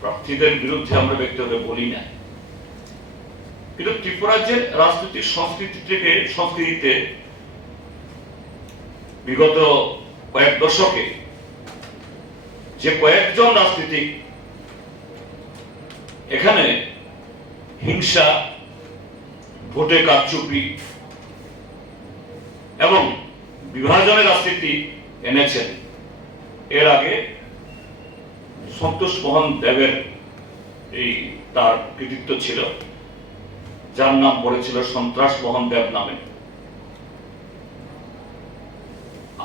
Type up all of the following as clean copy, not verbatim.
প্রার্থীদের বিরুদ্ধে আমরা ব্যক্তিগত বলি না, কিন্তু ত্রিপুরাজ্যের রাজনৈতিক সংস্কৃতিতে বিগত কয়েক দশকে যে কয়েকজন রাজনীতিক এখানে হিংসা, ভোটে কারচুপি এবং বিভাজনের রাজনীতি এনেছেন, এর আগে সন্তোষ মোহন দেবের তার কৃতিত্ব ছিল, যার নাম পড়েছিল সন্ত্রাস মোহন দেব নামে।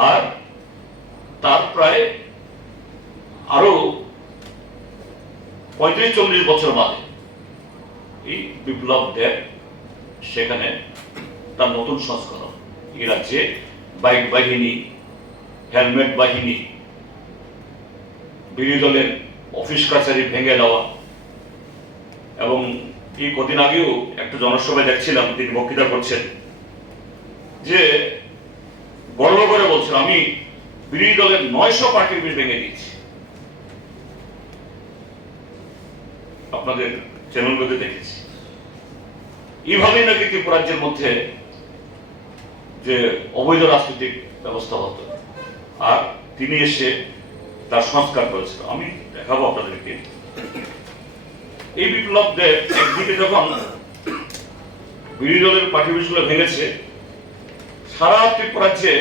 আর তার প্রায় আরো 35-40 বছর বাদে এই বিপ্লব দেব সেখানে তার নতুন সংস্করণ, এই রাজ্যে বাইক বাহিনী, হেলমেট বাহিনী, বিরোধী দলের অফিস কাছারি ভেঙে দেওয়া, এবং এই কদিন আগেও একটা জনসভায় দেখছিলাম তিনি বক্তৃতা করছেন যে গর্ব করে বলছেন আমি বিরোধী দলের 900 পার্টির অফিস ভেঙে দিয়েছি। আপনাদের চ্যানেলগুলোতে দেখেছি। এইভাবেই নাকি ত্রিপুরাজ্যের মধ্যে যে অবৈধ রাজনৈতিক ব্যবস্থা হতো, আর তিনি এসে তার সংস্কার করেছিল। আমি দেখাবো আপনাদেরকে। এই বিপ্লব দেব একদিকে যখন বিরোধী দলের পার্টি অফিসগুলো ভেঙেছে, সারা ত্রিপুরাজ্যে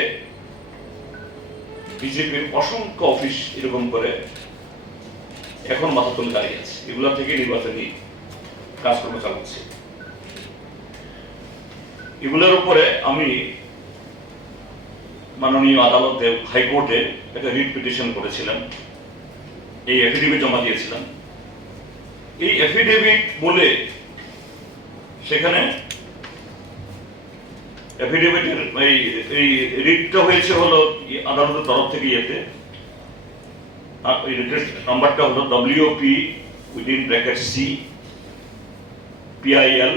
বিজেপির অসংখ্য অফিস এরকম করে এখন মাথা তুলে দাঁড়িয়ে আছে, এগুলো থেকে নির্বাচনী কাজকর্ম চালাচ্ছে। এগুলোর উপরে আমি মাননীয় আদালতে, হাইকোর্টে একটা রিট পিটিশন করেছিলাম, এই এফিডেভিট জমা দিয়েছিলাম। এই এফিডেভিট বলে সেখানে এফিডেভিটের এই রিটটা হয়েছে হলো আদালতের তরফ থেকে ইয়েতে, নাম্বারটা হলো WP(C) PIL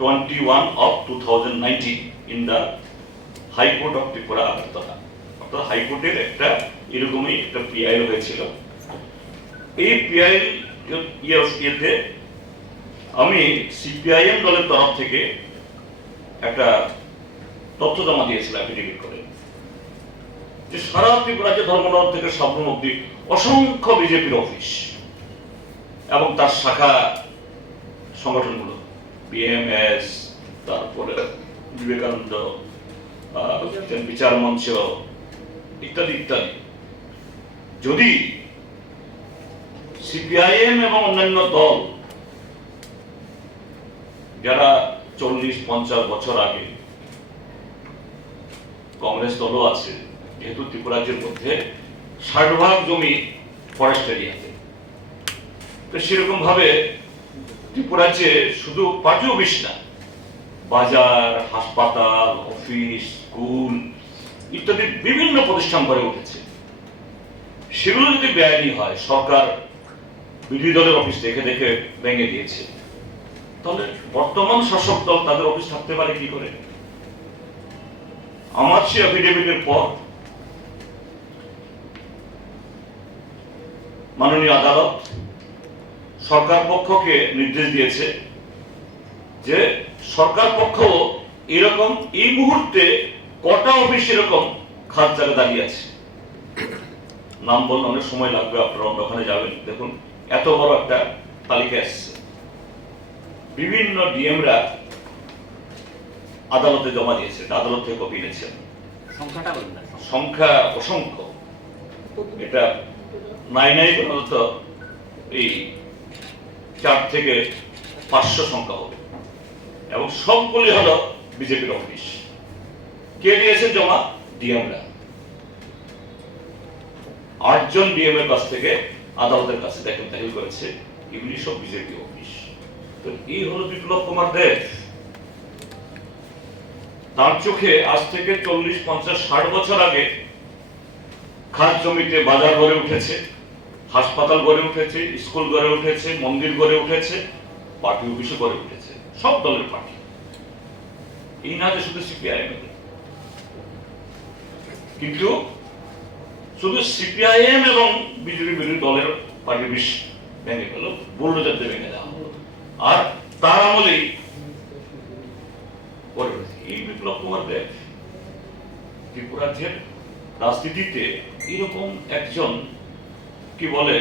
21/2019 in the high court of Tripura Agartala. অর্থাৎ হাইকোর্টের একটা এরকমই একটা PIL হয়েছিল। এই PIL ইয়েতে আমি CPIM দলের তরফ থেকে একটা তথ্য জমা দিয়েছিলাম এফিডেভিট করে, যে সারা ত্রিপুরাজ্যে ধর্মনগর থেকে সাবরুম অব্দি অসংখ্য বিজেপির অফিস এবং তার শাখা সংগঠনগুলো BMS, তারপরে বিবেকানন্দ বিচার মঞ্চ ইত্যাদি ইত্যাদি, যদি CPIM এবং অন্যান্য দল যারা 40-50 বছর আগে, কংগ্রেস দলও আছে, যেহেতু ত্রিপুরাজ্যের মধ্যে 60% জমি ফরেস্ট এরিয়াতে, তো সেরকম ভাবে ত্রিপুরাজ্যে শুধু পার্টি অফিস না, বাজার, হাসপাতাল, অফিস, স্কুল ইত্যাদি বিভিন্ন প্রতিষ্ঠান গড়ে উঠেছে। সেগুলো যদি বেআইনি হয়, সরকার বিরোধী দলের অফিস দেখে দেখে ভেঙে দিয়েছে, তাহলে বর্তমান শাসক দল তাদের অফিস থাকতে পারে কি করে? আমার সে এফিডেভিটের পর মাননীয় আদালত সরকার পক্ষকে নির্দেশ দিয়েছে যে সরকার পক্ষ এরকম এই মুহূর্তে কটা অফিস এরকম খাত জায়গা দাঁড়িয়ে আছে, নাম বললে অনেক সময় লাগবে, আপনারা ওখানে যাবেন, দেখুন এত বড় একটা তালিকা আসছে। বিভিন্ন ডিএমরা আদালতে জমা দিয়েছে, আদালত থেকে কপি এনেছেন। সংখ্যা অসংখ্য, এটা নাই পর্যন্ত এই 4 থেকে 500 সংখ্যা হবে, এবং সবগুলি হলো বিজেপির অফিস। কে দিয়েছে জমা? ডিএমরা। 8 জন ডিএম এর কাছ থেকে আদালতের কাছে দাখিল করেছে, এগুলি সব বিজেপি অফিস। তো এই হলো বিপ্লব কুমার দেব। তার চোখে আজ থেকে 40-50-60 বছর আগে খাস জমিতে বাজার গড়ে উঠেছে, হাসপাতাল গড়ে উঠেছে, স্কুল গড়ে উঠেছে, মন্দির গড়ে উঠেছে, পার্টি অফিসে গড়ে উঠেছে, সব দলের পার্টি। এই না যে শুধু CPIM, কিন্তু শুধু CPIM এবং বিজেপি বিরোধী দলের পার্টি অফিস ভেঙে ফেল, বুলডোজার দিয়ে ভেঙে দেওয়া হলো। আর তার আমলেই এই বিপ্লব কুমার দেব ত্রিপুরাজ্যের রাজনীতিতে এরকম একজন কি বলে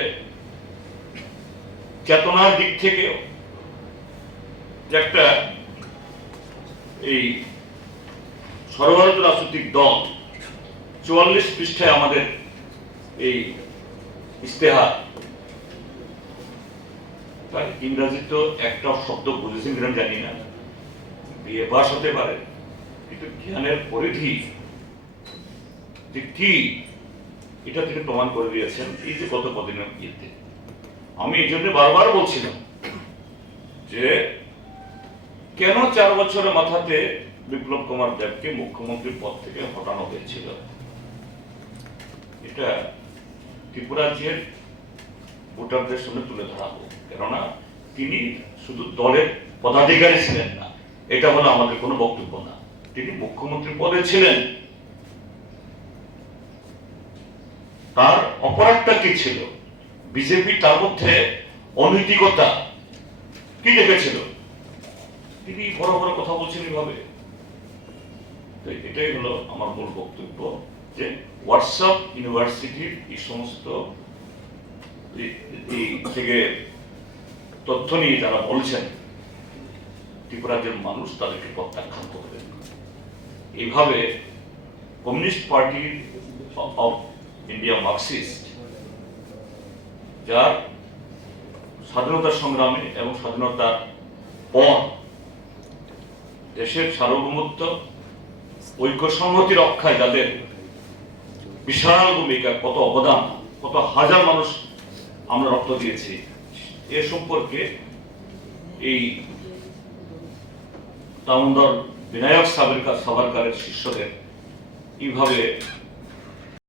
চেতনার দিক থেকেও যে একটা এই সর্বভারতীয় রাজনৈতিক দল 44 পৃষ্ঠায় আমাদের এই ইস্তেহার, তার ইংরাজি তো একটা শব্দ বুঝেছেন কিনা জানি না, বিয়ে পাস হতে পারে, কিন্তু জ্ঞানের পরিধি যে কি এটা তিনি প্রমাণ করে দিয়েছেন এই যে গত কদিনের ইয়েতে। আমি এই জন্য বারবার বলছিলাম যে কেন 4 বছরের মাথাতে বিপ্লব কুমার দেবকে মুখ্যমন্ত্রীর পদ থেকে হটানো হয়েছিল। এটা ত্রিপুরাজ্যের ভোটারদের সামনে তুলে ধরা হোক, কেননা তিনি শুধু দলের পদাধিকারী ছিলেন না, এটা হলো আমাদের কোনো বক্তব্য না, তিনি মুখ্যমন্ত্রীর পদে ছিলেন। তার অপরাধটা কি ছিল? বিজেপি তার মধ্যে অনৈতিকতা কি দেখেছিল? তিনি বড় বড় কথা বলছেন এইভাবে। এটাই হলো আমার মূল বক্তব্য, যে হোয়াটসঅ্যাপ ইউনিভার্সিটির এই সমস্ত থেকে তথ্য নিয়ে যারা বলছেন ত্রিপুরাজ্যের মানুষ তাদেরকে প্রত্যাখ্যান করবেন। এইভাবে communist party of India Marxist, যার স্বাধীনতা সংগ্রামে এবং স্বাধীনতার পর দেশের সার্বভৌমত্ব ঐক্য সংহতি রক্ষায় যাদের বিশাল ভূমিকা, কত অবদান, কত হাজার মানুষ আমরা রক্ত দিয়েছি, এ সম্পর্কে এই দামোদর বিনায়ক সাভারকারের শিষ্যদের এইভাবে